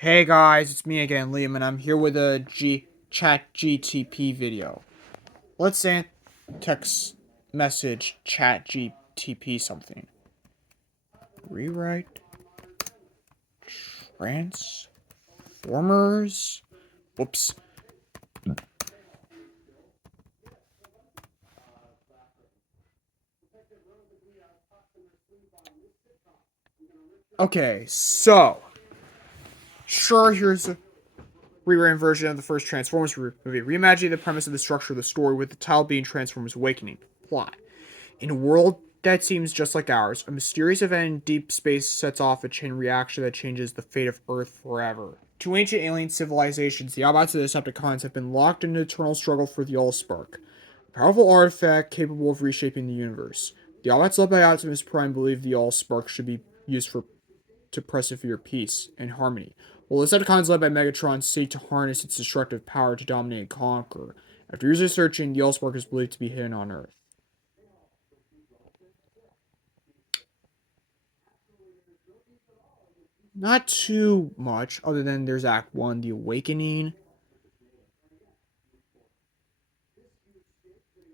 Hey guys, it's me again, Liam, and I'm here with a ChatGTP video. Let's say text message ChatGTP something. Rewrite transformers. Whoops. Okay, so sure, here's a rewritten version of the first Transformers movie, reimagining the premise of the structure of the story with the title being Transformers Awakening. Plot. In a world that seems just like ours, a mysterious event in deep space sets off a chain reaction that changes the fate of Earth forever. Two ancient alien civilizations, the Autobots and the Decepticons, have been locked in an eternal struggle for the Allspark, a powerful artifact capable of reshaping the universe. The Autobots, led by Optimus Prime, believe the Allspark should be used to persevere peace and harmony, while the Decepticons, led by Megatron, seek to harness its destructive power to dominate and conquer. After years of searching, the Allspark is believed to be hidden on Earth. Not too much, other than there's Act 1, The Awakening.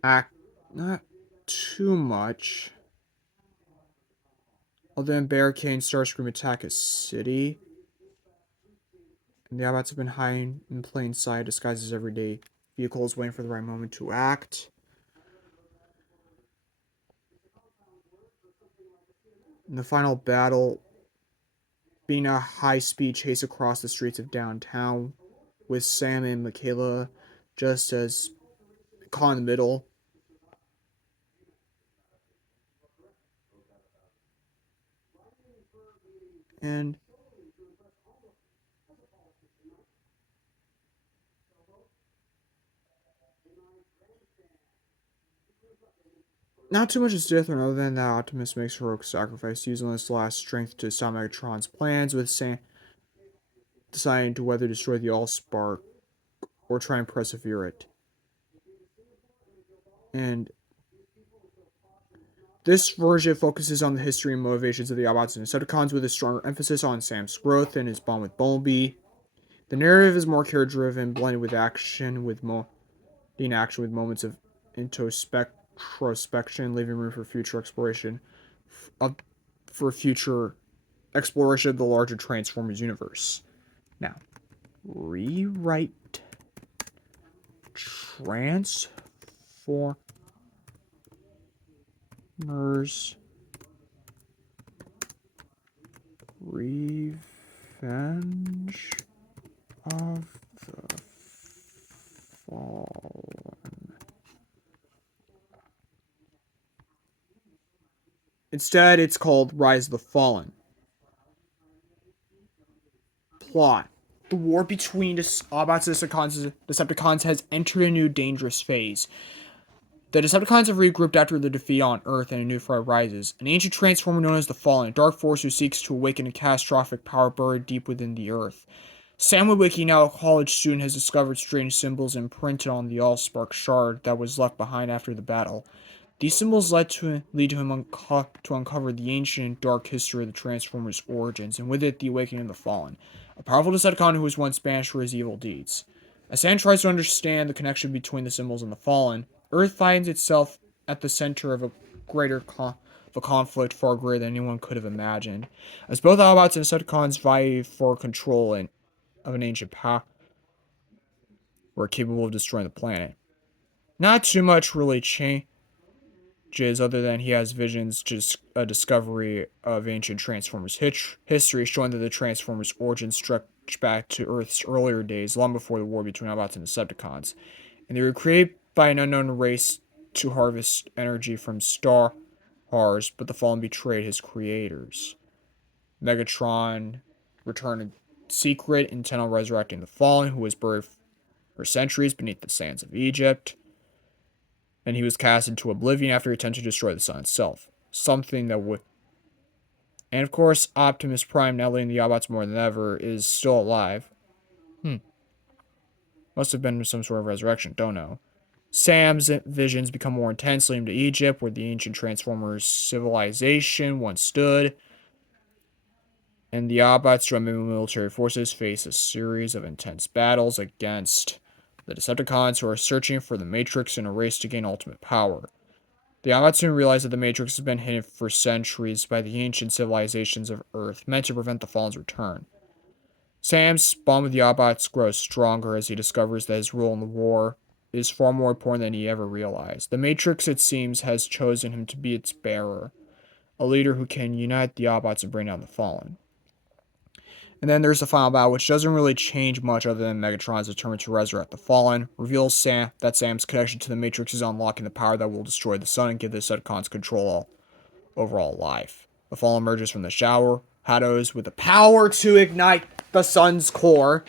Act. Not too much. Other than Barricade and Starscream attack a city. And the Autobots have been hiding in plain sight, disguised as everyday vehicles, waiting for the right moment to act. In the final battle, being a high-speed chase across the streets of downtown, with Sam and Michaela just as caught in the middle. And not too much is different other than that Optimus makes heroic sacrifice, using his last strength to stop Megatron's plans, with Sam deciding to whether destroy the Allspark or try and persevere it. And this version focuses on the history and motivations of the Autobots and Decepticons, with a stronger emphasis on Sam's growth and his bond with Bumblebee. The narrative is more character-driven, blended with action, in action with moments of introspection, leaving room for future exploration of for future exploration of the larger Transformers universe. Now, rewrite Transformers Revenge of the Fallen. Instead, it's called Rise of the Fallen. Plot. The war between the Autobots and Decepticons has entered a new dangerous phase. The Decepticons have regrouped after their defeat on Earth, and a new threat rises. An ancient transformer known as the Fallen, a dark force who seeks to awaken a catastrophic power buried deep within the Earth. Sam Witwicky, now a college student, has discovered strange symbols imprinted on the Allspark shard that was left behind after the battle. These symbols lead to him to uncover the ancient and dark history of the Transformers' origins, and with it, the awakening of the Fallen, a powerful Decepticon who was once banished for his evil deeds. As Sam tries to understand the connection between the symbols and the Fallen, Earth finds itself at the center of a conflict far greater than anyone could have imagined. As both Autobots and Decepticons vie for control of an ancient power, were capable of destroying the planet. Not too much really changes other than he has visions, just a discovery of ancient Transformers history, showing that the Transformers' origins stretch back to Earth's earlier days, long before the war between Autobots and Decepticons. And they were created by an unknown race to harvest energy from stars, but the Fallen betrayed his creators. Megatron returned in secret, intent on resurrecting the Fallen, who was buried for centuries beneath the sands of Egypt, and he was cast into oblivion after he attempted to destroy the sun itself. Something that would. And of course, Optimus Prime, now leading the Autobots more than ever, is still alive. Must have been some sort of resurrection, don't know. Sam's visions become more intense, leading him to Egypt, where the ancient Transformers civilization once stood. and the Autobots join military forces face a series of intense battles against the Decepticons, who are searching for the Matrix in a race to gain ultimate power. The Autobots soon realize that the Matrix has been hidden for centuries by the ancient civilizations of Earth, meant to prevent the Fallen's return. Sam's bond with the Autobots grows stronger as he discovers that his role in the war is far more important than he ever realized. The Matrix, it seems, has chosen him to be its bearer, a leader who can unite the Autobots and bring down the Fallen. And then there's the final battle, which doesn't really change much other than Megatron's determined to resurrect the Fallen, reveals that Sam's connection to the Matrix is unlocking the power that will destroy the sun and give the Decepticons control over all life. The Fallen emerges from the shower, Hados with the power to ignite the sun's core.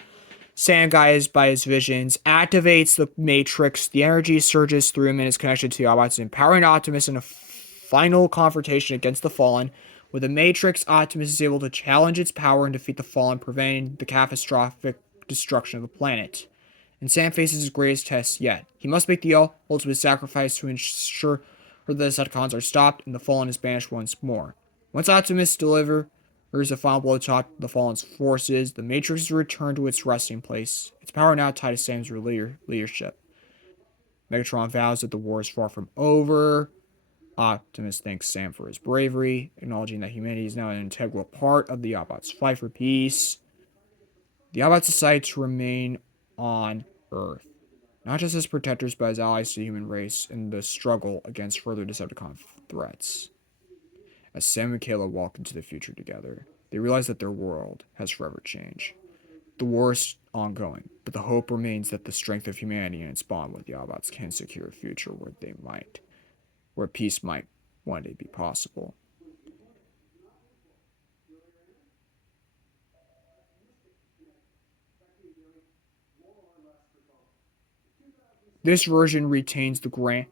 Sam, guided by his visions, activates the Matrix. The energy surges through him and is connected to the Autobots, empowering Optimus in a final confrontation against the Fallen. With the Matrix, Optimus is able to challenge its power and defeat the Fallen, preventing the catastrophic destruction of the planet. And Sam faces his greatest test yet. He must make the ultimate sacrifice to ensure the Decepticons are stopped and the Fallen is banished once more. Once Optimus delivers a final blow to the Fallen's forces, the Matrix is returned to its resting place, its power now tied to Sam's leadership. Megatron vows that the war is far from over. Optimus thanks Sam for his bravery, acknowledging that humanity is now an integral part of the Autobots' fight for peace. The Autobots decide to remain on Earth, not just as protectors, but as allies to the human race in the struggle against further Decepticon threats. As Sam and Kayla walk into the future together, they realize that their world has forever changed. The war is ongoing, but the hope remains that the strength of humanity and its bond with the Autobots can secure a future where peace might one day be possible. This version retains the grand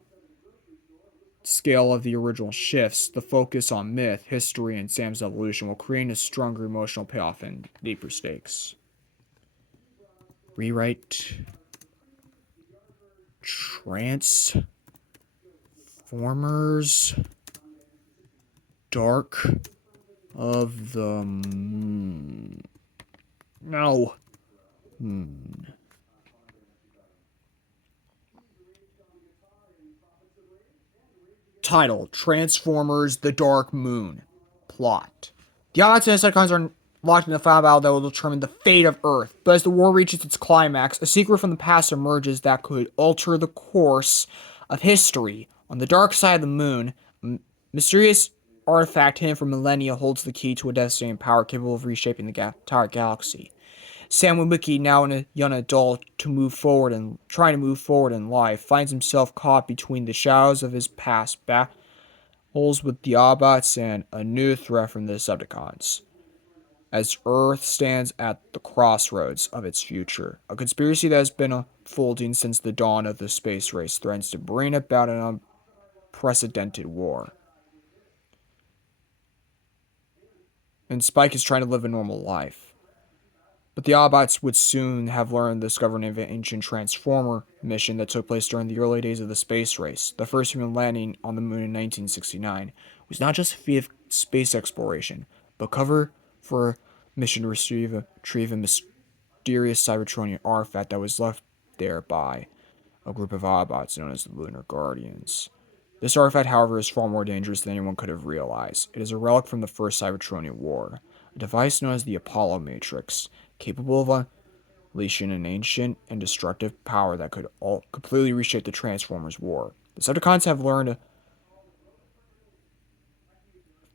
scale of the original shifts, the focus on myth, history, and Sam's evolution, while creating a stronger emotional payoff and deeper stakes. Rewrite Transformers Dark of the Moon. No. Title: Transformers The Dark Moon. Plot: the Autobots and Decepticons are locked in a final battle that will determine the fate of Earth. But as the war reaches its climax, a secret from the past emerges that could alter the course of history. On the dark side of the moon, a mysterious artifact hidden for millennia holds the key to a devastating power capable of reshaping the entire galaxy. Sam Witwicky, now a young adult, trying to move forward in life, finds himself caught between the shadows of his past battles with the Autobots and a new threat from the Decepticons. As Earth stands at the crossroads of its future, a conspiracy that has been unfolding since the dawn of the space race threatens to bring about an unprecedented war. And Spike is trying to live a normal life. But the Autobots would soon have learned the discovery of an ancient Transformer mission that took place during the early days of the space race. The first human landing on the moon in 1969 was not just a feat of space exploration, but cover for a mission to retrieve a mysterious Cybertronian artifact that was left there by a group of Autobots known as the Lunar Guardians. This artifact, however, is far more dangerous than anyone could have realized. It is a relic from the first Cybertronian War, a device known as the Apollo Matrix, capable of unleashing an ancient and destructive power that could completely reshape the Transformers war. The Decepticons have learned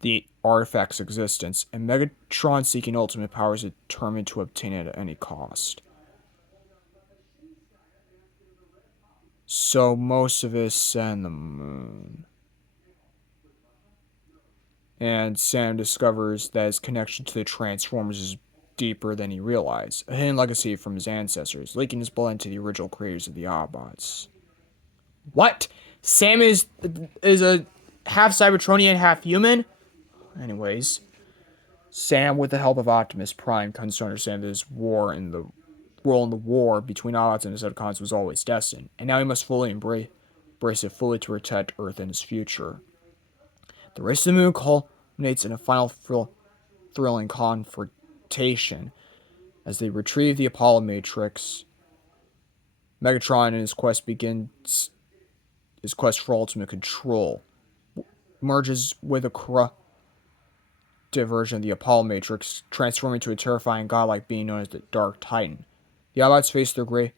the artifact's existence, and Megatron, seeking ultimate power, is determined to obtain it at any cost. So most of it is set in the moon. And Sam discovers that his connection to the Transformers is deeper than he realized, a hidden legacy from his ancestors, linking his blood into the original creators of the Autobots. What? Sam is a half Cybertronian, half human? Anyways, Sam, with the help of Optimus Prime, comes to understand that his role in the war between Autobots and Decepticons was always destined, and now he must fully embrace it fully to protect Earth and its future. The race to the moon culminates in a final thrilling confrontation. As they retrieve the Apollo Matrix, Megatron and his quest begins his quest for ultimate control. Merges with a corrupted version of the Apollo Matrix, transforming into a terrifying godlike being known as the Dark Titan. The Autobots face their greatest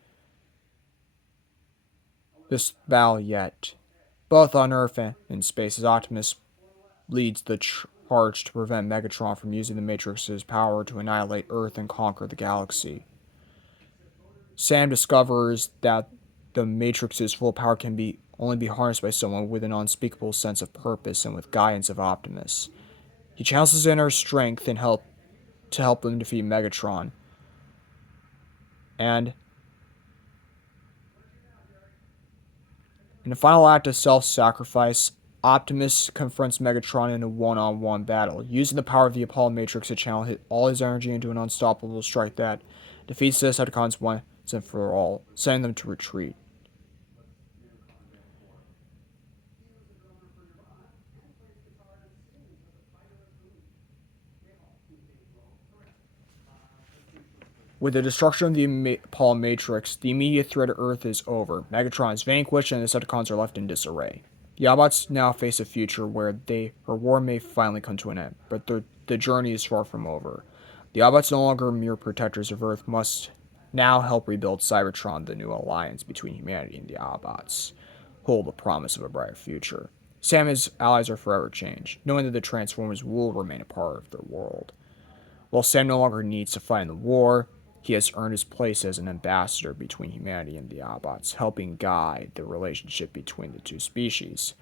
battle yet, both on Earth and in space, as Optimus leads the charge to prevent Megatron from using the Matrix's power to annihilate Earth and conquer the galaxy. Sam discovers that the Matrix's full power can only be harnessed by someone with an unspeakable sense of purpose and with guidance of Optimus. He channels his inner strength and to help them defeat Megatron. And in a final act of self-sacrifice, Optimus confronts Megatron in a one-on-one battle, using the power of the Apollo Matrix to channel all his energy into an unstoppable strike that defeats the Decepticons once and for all, sending them to retreat. With the destruction of the Apollo Matrix, the immediate threat to Earth is over. Megatron is vanquished and the Decepticons are left in disarray. The Autobots now face a future where war may finally come to an end, but the journey is far from over. The Autobots, no longer mere protectors of Earth, must now help rebuild Cybertron, the new alliance between humanity and the Autobots, hold the promise of a brighter future. Sam and his allies are forever changed, knowing that the Transformers will remain a part of their world. While Sam no longer needs to fight in the war, he has earned his place as an ambassador between humanity and the Autobots, helping guide the relationship between the two species.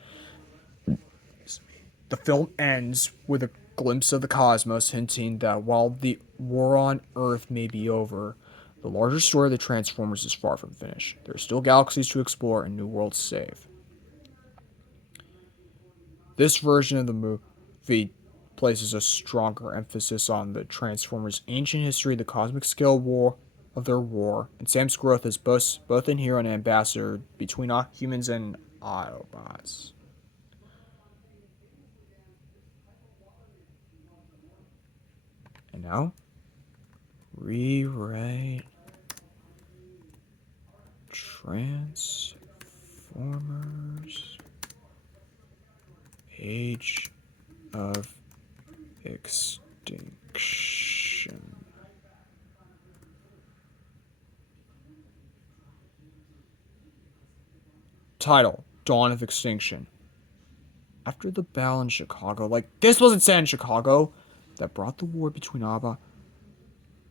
The film ends with a glimpse of the cosmos, hinting that while the war on Earth may be over, the larger story of the Transformers is far from finished. There are still galaxies to explore and new worlds to save. This version of the movie places a stronger emphasis on the Transformers' ancient history, the cosmic scale of their war, and Sam's growth as both a hero and an ambassador between humans and Autobots. And now, rewrite Transformers Age of Extinction. Title: Dawn of Extinction. After the battle in Chicago, this wasn't set in Chicago, that brought the war between the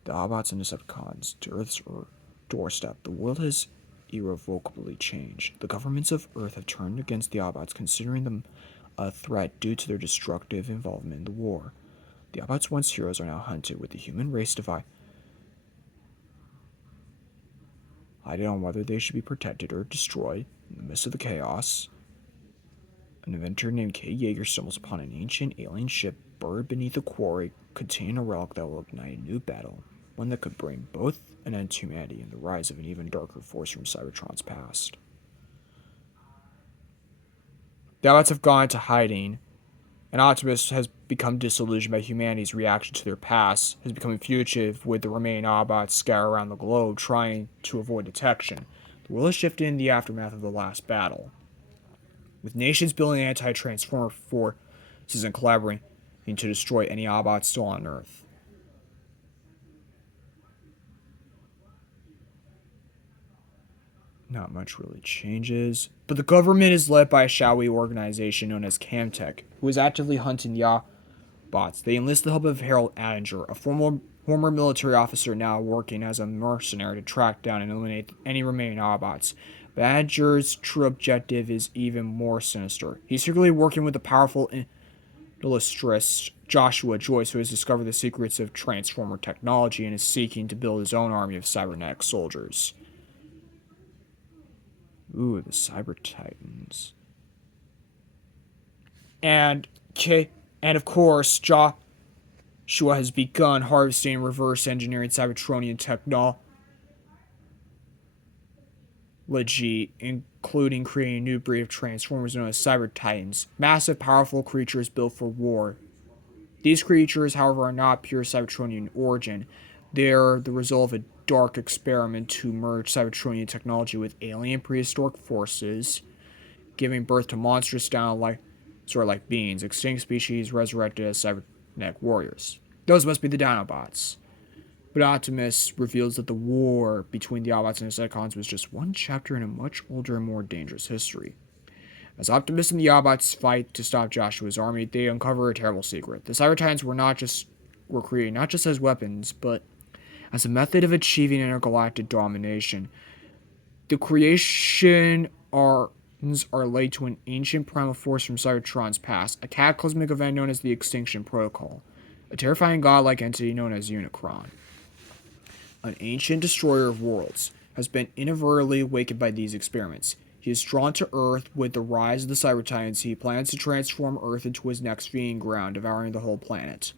Autobots and Decepticons to Earth's doorstep, the world has irrevocably changed. The governments of Earth have turned against the Autobots, considering them a threat due to their destructive involvement in the war. The Autobots' once heroes are now hunted, with the human race divided on whether they should be protected or destroyed. In the midst of the chaos, an inventor named Kay Yeager stumbles upon an ancient alien ship buried beneath a quarry containing a relic that will ignite a new battle, one that could bring both an end to humanity and the rise of an even darker force from Cybertron's past. The Autobots have gone into hiding, and Optimus has become disillusioned by humanity's reaction to their past, has become a fugitive with the remaining Autobots scattered around the globe trying to avoid detection. The world has shifted in the aftermath of the last battle, with nations building anti-Transformer forces and collaborating to destroy any Autobots still on Earth. Not much really changes, but the government is led by a shadowy organization known as Camtech, who is actively hunting the Autobots. They enlist the help of Harold Attinger, a former military officer now working as a mercenary to track down and eliminate any remaining Autobots. But Attinger's true objective is even more sinister. He's secretly working with the powerful illustrist Joshua Joyce, who has discovered the secrets of Transformer technology and is seeking to build his own army of cybernetic soldiers. Ooh, the Cyber Titans. And of course, Joshua has begun harvesting and reverse engineering Cybertronian technology, including creating a new breed of Transformers known as Cyber Titans. Massive, powerful creatures built for war. These creatures, however, are not pure Cybertronian in origin. They're the result of a dark experiment to merge Cybertronian technology with alien prehistoric forces, giving birth to monstrous dino-like beings, extinct species resurrected as cybernetic warriors. Those must be the Dinobots. But Optimus reveals that the war between the Autobots and the Decepticons was just one chapter in a much older and more dangerous history. As Optimus and the Autobots fight to stop Joshua's army, they uncover a terrible secret. The Cybertitans were created not just as weapons, but as a method of achieving intergalactic domination. The creation are laid to an ancient primal force from Cybertron's past, a cataclysmic event known as the Extinction Protocol, a terrifying godlike entity known as Unicron. An ancient destroyer of worlds has been inadvertently awakened by these experiments. He is drawn to Earth with the rise of the Cybertitans. He plans to transform Earth into his next feeding ground, devouring the whole planet.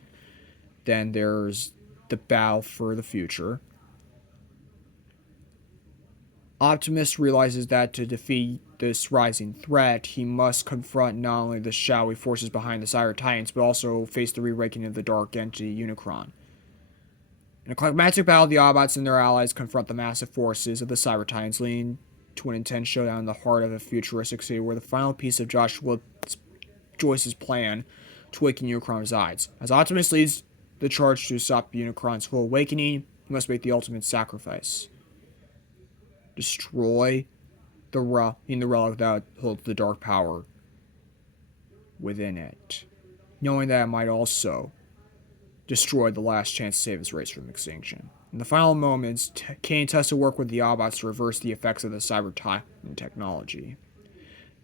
Then there's the battle for the future. Optimus realizes that to defeat this rising threat, he must confront not only the shadowy forces behind the Cybertitans, but also face the re-awakening of the dark entity Unicron. In a climactic battle, the Autobots and their allies confront the massive forces of the Cybertitans, leading to an intense showdown in the heart of a futuristic city where the final piece of Joyce's plan to awaken Unicron resides. As Optimus leads the charge to stop Unicron's full awakening, he must make the ultimate sacrifice. Destroy the relic that holds the dark power within it, knowing that it might also destroy the last chance to save his race from extinction. In the final moments, Kane tests to work with the Autobots to reverse the effects of the Cybertitan technology.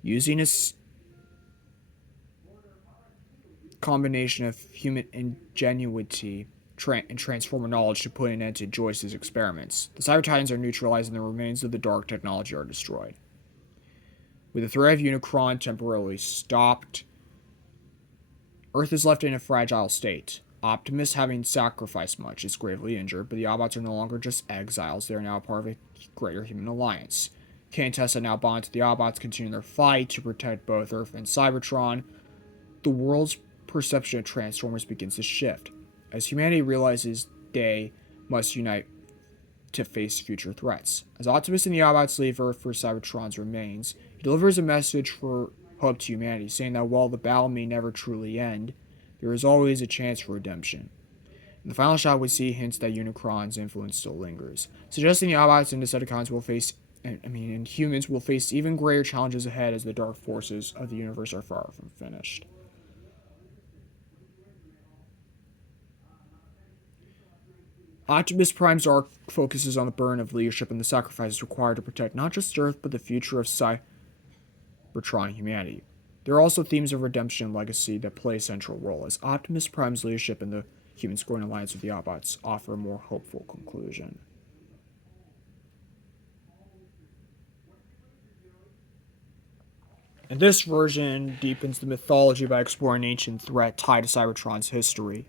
Using his combination of human ingenuity and Transformer knowledge to put an end to Joyce's experiments, the Cybertitans are neutralized and the remains of the dark technology are destroyed. With the threat of Unicron temporarily stopped, Earth is left in a fragile state. Optimus, having sacrificed much, is gravely injured, but the Autobots are no longer just exiles, they are now part of a greater human alliance. Kane and Tessa now bond to the Autobots, continue their fight to protect both Earth and Cybertron. The world's perception of Transformers begins to shift. As humanity realizes they must unite to face future threats. As Optimus and the Autobots leave Earth for Cybertron's remains, he delivers a message for hope to humanity, saying that while the battle may never truly end, there is always a chance for redemption. In the final shot, we see hints that Unicron's influence still lingers, suggesting the Autobots and Decepticons and humans will face even greater challenges ahead as the dark forces of the universe are far from finished. Optimus Prime's arc focuses on the burden of leadership and the sacrifices required to protect not just Earth, but the future of Cybertron humanity. There are also themes of redemption and legacy that play a central role, as Optimus Prime's leadership and the humans growing alliance with the Autobots offer a more hopeful conclusion. And this version deepens the mythology by exploring an ancient threat tied to Cybertron's history.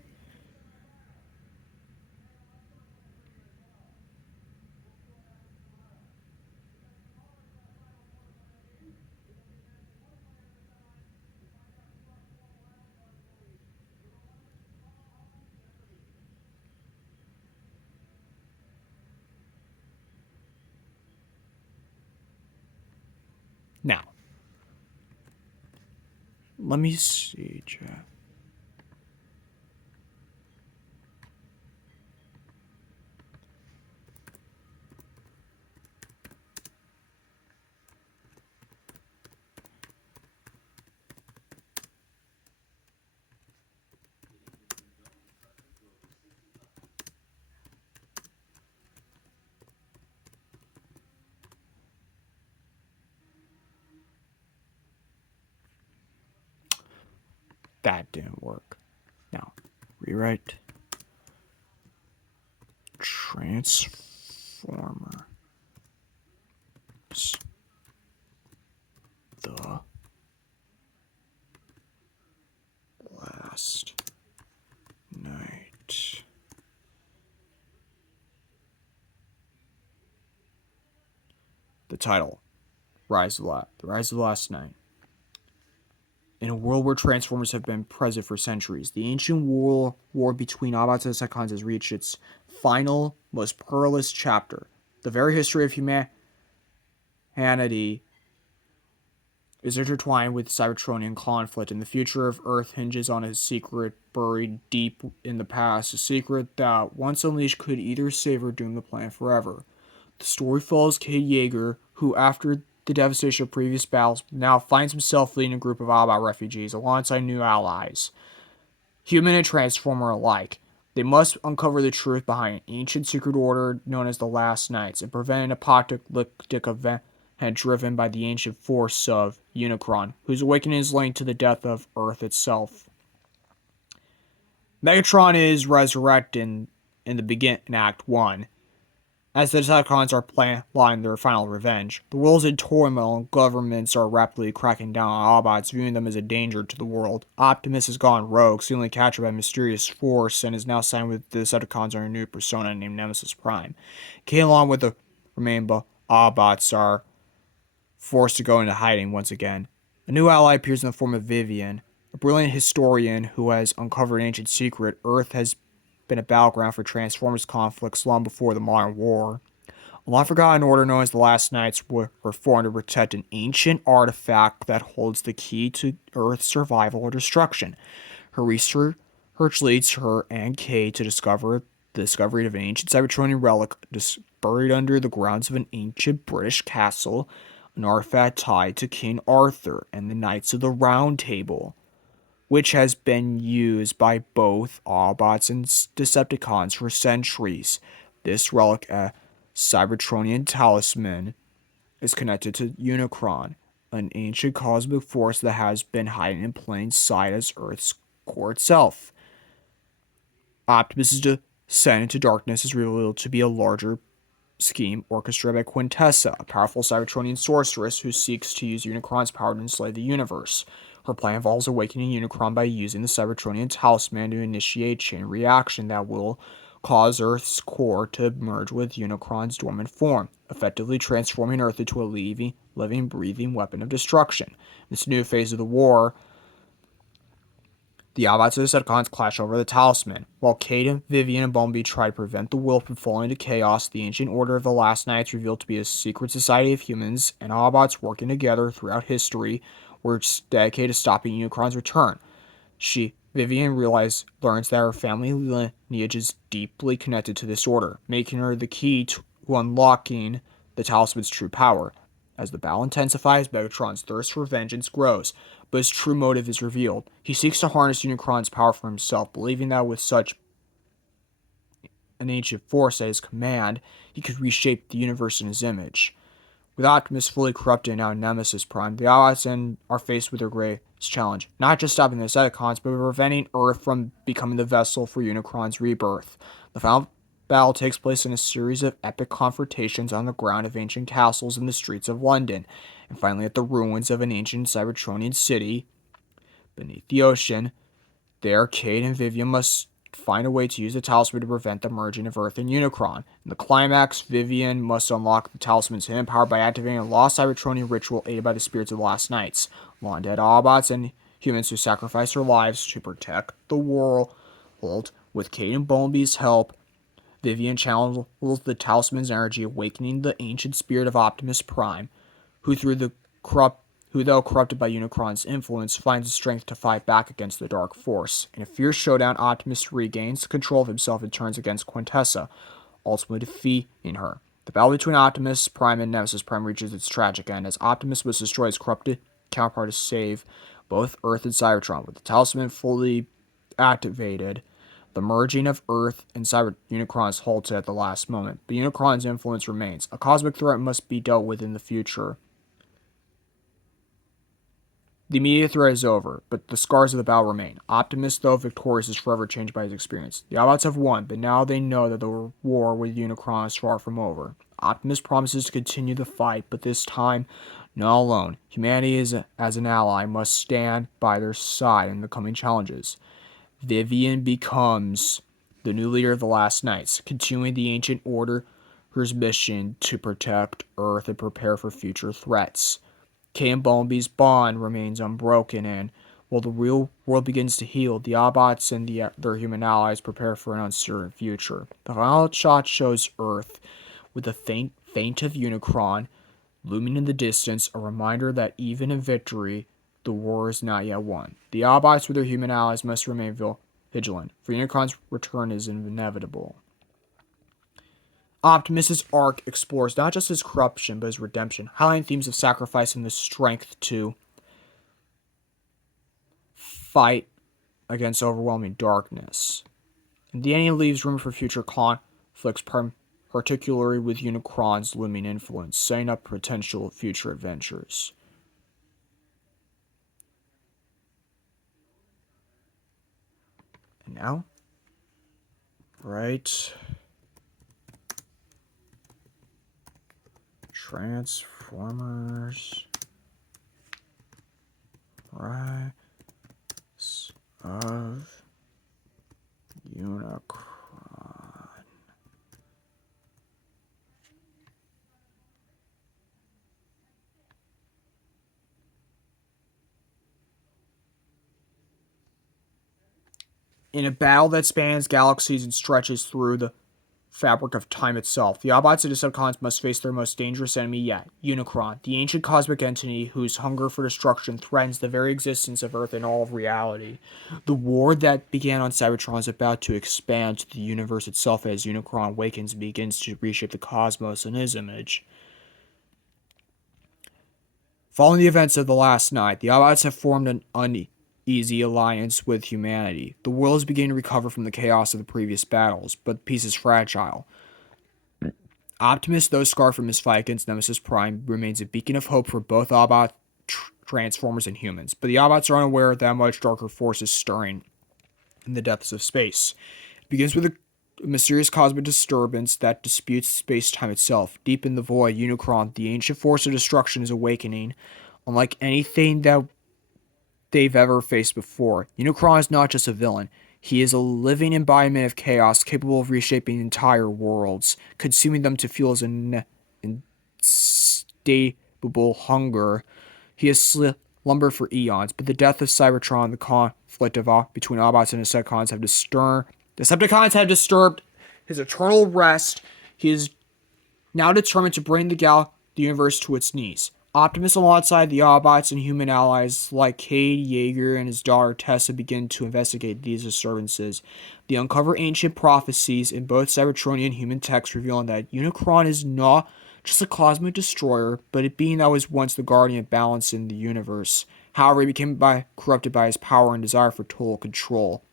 Now, let me see, chat. That didn't work. Now, rewrite Transformer. The last night. The title, The Rise of the Last Night. In a world where Transformers have been present for centuries, the ancient war between Autobots and Decepticons has reached its final, most perilous chapter. The very history of humanity is intertwined with Cybertronian conflict, and the future of Earth hinges on a secret buried deep in the past, a secret that, once unleashed, could either save or doom the planet forever. The story follows Kid Yeager, who, after the devastation of previous battles, now finds himself leading a group of Autobot refugees alongside new allies, human and Transformer alike. They must uncover the truth behind an ancient secret order known as the Last Knights and prevent an apocalyptic event driven by the ancient force of Unicron, whose awakening is linked to the death of Earth itself. Megatron is resurrected in the begin in Act 1, as the Decepticons are plotting their final revenge. The world is in turmoil and governments are rapidly cracking down on Autobots, viewing them as a danger to the world. Optimus has gone rogue, seemingly captured by a mysterious force, and is now signed with the Decepticons under a new persona named Nemesis Prime. Kate, along with the remaining Autobots, are forced to go into hiding once again. A new ally appears in the form of Vivian, a brilliant historian who has uncovered an ancient secret. Earth has been a battleground for Transformers conflicts long before the modern war. A long-forgotten order known as the Last Knights were formed to protect an ancient artifact that holds the key to Earth's survival or destruction. Her research leads her and Kay to discover the discovery of an ancient Cybertronian relic buried under the grounds of an ancient British castle, an artifact tied to King Arthur and the Knights of the Round Table, which has been used by both Autobots and Decepticons for centuries. This relic, a Cybertronian talisman, is connected to Unicron, an ancient cosmic force that has been hiding in plain sight as Earth's core itself. Optimus' descent into darkness is revealed to be a larger scheme orchestrated by Quintessa, a powerful Cybertronian sorceress who seeks to use Unicron's power to enslave the universe. Her plan involves awakening Unicron by using the Cybertronian talisman to initiate a chain reaction that will cause Earth's core to merge with Unicron's dormant form, effectively transforming Earth into a living, breathing weapon of destruction. In this new phase of the war, the Autobots and Decepticons clash over the talisman. While Kate, Vivian, and Bumblebee try to prevent the will from falling into chaos, the ancient order of the Last Knights revealed to be a secret society of humans and Autobots working together throughout history were dedicated to stopping Unicron's return. Vivian learns that her family lineage is deeply connected to this order, making her the key to unlocking the talisman's true power. As the battle intensifies, Megatron's thirst for vengeance grows, but his true motive is revealed. He seeks to harness Unicron's power for himself, believing that with such an ancient force at his command, he could reshape the universe in his image. With Optimus fully corrupted and now Nemesis Prime, the Autobots are faced with their greatest challenge, not just stopping the Decepticons, but preventing Earth from becoming the vessel for Unicron's rebirth. The final battle takes place in a series of epic confrontations on the ground of ancient castles in the streets of London, and finally at the ruins of an ancient Cybertronian city beneath the ocean. There, Kate and Vivian must find a way to use the talisman to prevent the merging of Earth and Unicron. In the climax, Vivian must unlock the talisman's hidden power by activating a lost Cybertronian ritual aided by the spirits of the Last Knights, long-dead Autobots and humans who sacrificed their lives to protect the world. With Kate and Bumblebee's help, Vivian channels the talisman's energy, awakening the ancient spirit of Optimus Prime, who though corrupted by Unicron's influence, finds the strength to fight back against the Dark Force. In a fierce showdown, Optimus regains control of himself and turns against Quintessa, ultimately defeating her. The battle between Optimus Prime and Nemesis Prime reaches its tragic end, as Optimus must destroy his corrupted counterpart to save both Earth and Cybertron. With the talisman fully activated, the merging of Earth and Unicron is halted at the last moment, but Unicron's influence remains. A cosmic threat must be dealt with in the future. The immediate threat is over, but the scars of the battle remain. Optimus, though victorious, is forever changed by his experience. The Autobots have won, but now they know that the war with Unicron is far from over. Optimus promises to continue the fight, but this time, not alone. Humanity, as an ally, must stand by their side in the coming challenges. Vivian becomes the new leader of the Last Knights, continuing the ancient order's mission to protect Earth and prepare for future threats. Kay and Bumblebee's bond remains unbroken, and While the real world begins to heal, the Autobots and their human allies prepare for an uncertain future. The final shot shows Earth with a faint of Unicron looming in the distance, a reminder that even in victory, the war is not yet won. The Autobots with their human allies must remain vigilant, for Unicron's return is inevitable. Optimus' arc explores not just his corruption, but his redemption, highlighting themes of sacrifice and the strength to fight against overwhelming darkness. In the end, he leaves room for future conflicts, particularly with Unicron's looming influence, setting up potential future adventures. And now, right, Transformers, Rise of Unicron. In a battle that spans galaxies and stretches through the fabric of time itself, the Autobots and Decepticons must face their most dangerous enemy yet, Unicron, the ancient cosmic entity whose hunger for destruction threatens the very existence of Earth and all of reality. The war that began on Cybertron is about to expand to the universe itself as Unicron awakens and begins to reshape the cosmos in his image. Following the events of the last night, the Autobots have formed an uneasy alliance with humanity. The world is beginning to recover from the chaos of the previous battles, but the peace is fragile. Optimus, though scarred from his fight against Nemesis Prime, remains a beacon of hope for both Autobot, Transformers, and humans. But the Autobots are unaware that a much darker force is stirring in the depths of space. It begins with a mysterious cosmic disturbance that disputes space-time itself. Deep in the void, Unicron, the ancient force of destruction, is awakening. Unlike anything that they've ever faced before, Unicron is not just a villain. He is a living embodiment of chaos, capable of reshaping entire worlds, consuming them to fuel his insatiable hunger. He has slumbered for eons, but the death of Cybertron, the conflict between Autobots and Decepticons have disturbed his eternal rest. He is now determined to bring the universe to its knees. Optimus, alongside the Autobots and human allies like Cade Yeager and his daughter Tessa, begin to investigate these disturbances. They uncover ancient prophecies in both Cybertronian and human texts, revealing that Unicron is not just a cosmic destroyer, but a being that was once the guardian of balance in the universe. However, he became corrupted by his power and desire for total control,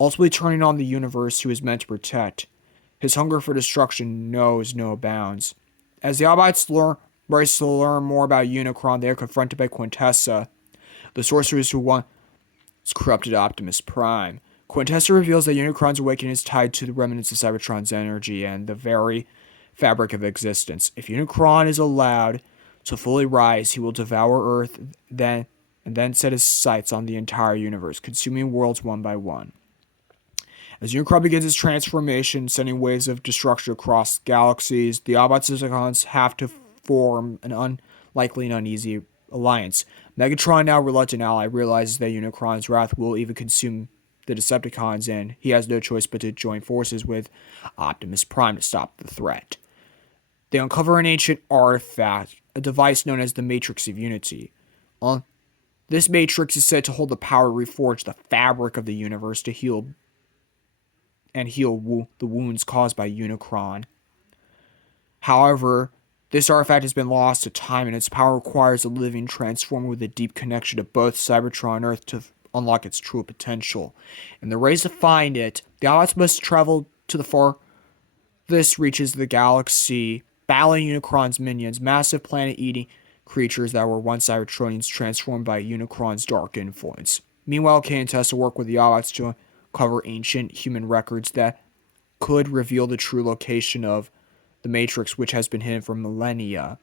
ultimately turning on the universe he was meant to protect. His hunger for destruction knows no bounds. As the Autobots race to learn more about Unicron, they are confronted by Quintessa, the sorceress who once corrupted Optimus Prime. Quintessa reveals that Unicron's awakening is tied to the remnants of Cybertron's energy and the very fabric of existence. If Unicron is allowed to fully rise, he will devour Earth and then set his sights on the entire universe, consuming worlds one by one. As Unicron begins its transformation, sending waves of destruction across galaxies, the Autobots and Decepticons have to form an unlikely and uneasy alliance. Megatron, now reluctant ally, realizes that Unicron's wrath will even consume the Decepticons, and he has no choice but to join forces with Optimus Prime to stop the threat. They uncover an ancient artifact, a device known as the Matrix of Unity. This matrix is said to hold the power to reforge the fabric of the universe to heal the wounds caused by Unicron. However, this artifact has been lost to time, and its power requires a living transformer with a deep connection to both Cybertron and Earth to unlock its true potential. In the race to find it, the Autobots must travel to the farthest reaches of the galaxy, battling Unicron's minions, massive planet-eating creatures that were once Cybertronians transformed by Unicron's dark influence. Meanwhile, Cade and Tessa work with the Autobots to uncover ancient human records that could reveal the true location of the Matrix, which has been hidden for millennia.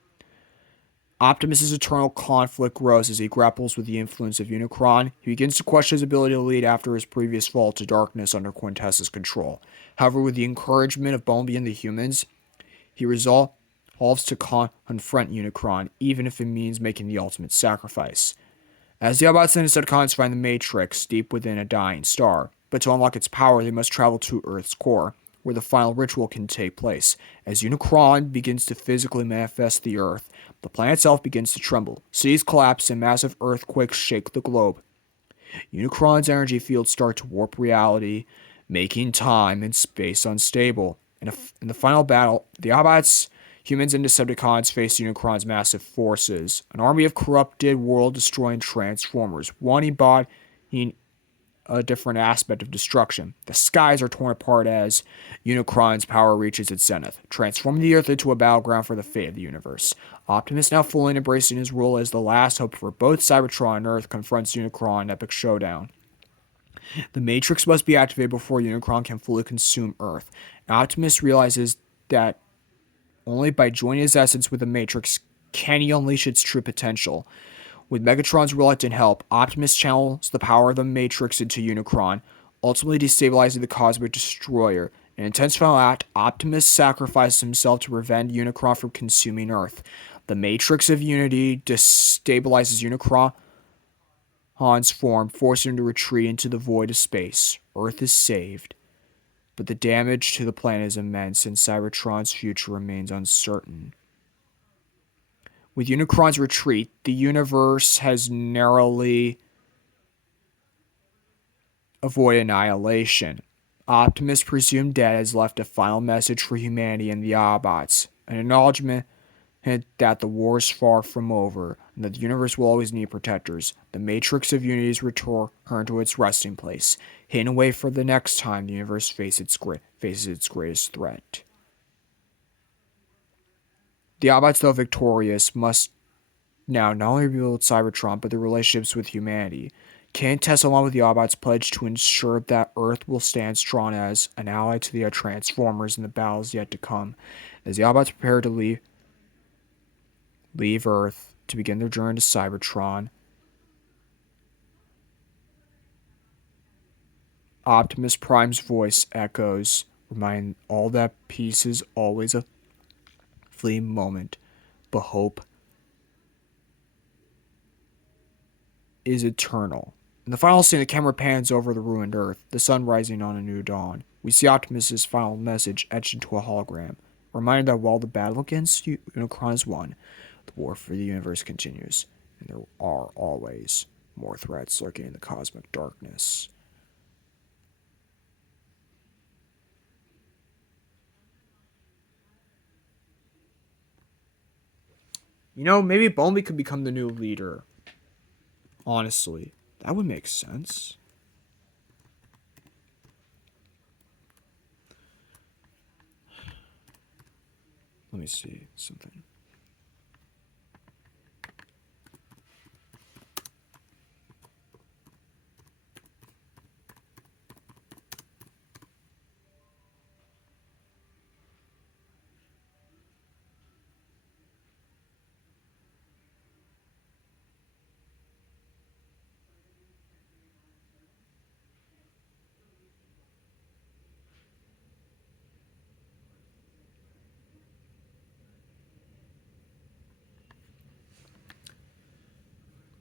Optimus' eternal conflict grows as he grapples with the influence of Unicron. He begins to question his ability to lead after his previous fall to darkness under Quintessa's control. However, with the encouragement of Bumblebee and the humans, he resolves to confront Unicron, even if it means making the ultimate sacrifice. As the Autobots and Decepticons find the Matrix deep within a dying star, but to unlock its power, they must travel to Earth's core, where the final ritual can take place. As Unicron begins to physically manifest the Earth, the planet itself begins to tremble. Cities collapse and massive earthquakes shake the globe. Unicron's energy fields start to warp reality, making time and space unstable. In the final battle, the Autobots, humans, and Decepticons face Unicron's massive forces, an army of corrupted, world-destroying Transformers, one embodying a different aspect of destruction. The skies are torn apart as Unicron's power reaches its zenith, transforming the Earth into a battleground for the fate of the universe. Optimus, now fully embracing his role as the last hope for both Cybertron and Earth, confronts Unicron in epic showdown. The Matrix must be activated before Unicron can fully consume Earth. Optimus realizes that only by joining his essence with the Matrix can he unleash its true potential. With Megatron's reluctant help, Optimus channels the power of the Matrix into Unicron, ultimately destabilizing the Cosmic Destroyer. In an intense final act, Optimus sacrifices himself to prevent Unicron from consuming Earth. The Matrix of Unity destabilizes Unicron's form, forcing him to retreat into the void of space. Earth is saved, but the damage to the planet is immense, and Cybertron's future remains uncertain. With Unicron's retreat, the universe has narrowly avoided annihilation. Optimus, presumed dead, has left a final message for humanity and the Autobots, an acknowledgement that the war is far from over, and that the universe will always need protectors. The Matrix of Unity's return to its resting place, hidden away for the next time the universe faces its greatest threat. The Autobots, though victorious, must now not only rebuild Cybertron, but their relationships with humanity. Kane tests along with the Autobots pledge to ensure that Earth will stand strong as an ally to the Transformers in the battles yet to come. As the Autobots prepare to leave Earth to begin their journey to Cybertron, Optimus Prime's voice echoes, reminding all that peace is always a fleeting moment, but hope is eternal. In the final scene, the camera pans over the ruined Earth, the sun rising on a new dawn. We see Optimus' final message etched into a hologram, reminding that while the battle against Unicron is won, the war for the universe continues, and there are always more threats lurking in the cosmic darkness. Maybe Bumblebee could become the new leader. Honestly, that would make sense. Let me see something.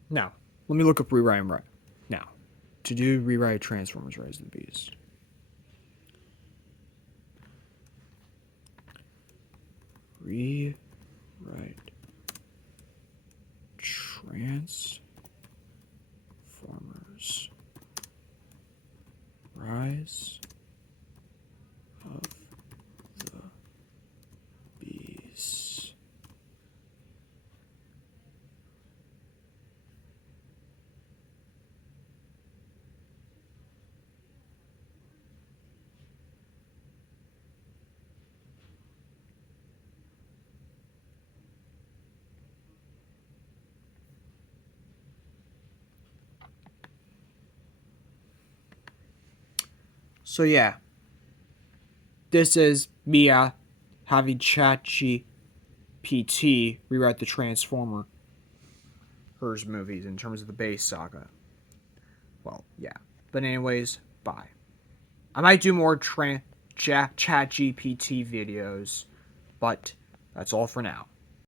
Now, let me look up rewriting right now. To do rewrite Transformers Rise of the Beast. Rewrite Transformers Rise of the Beast. So yeah, this is Mia having ChatGPT rewrite the Transformers movies in terms of the base saga. Well, yeah. But anyways, bye. I might do more ChatGPT videos, but that's all for now.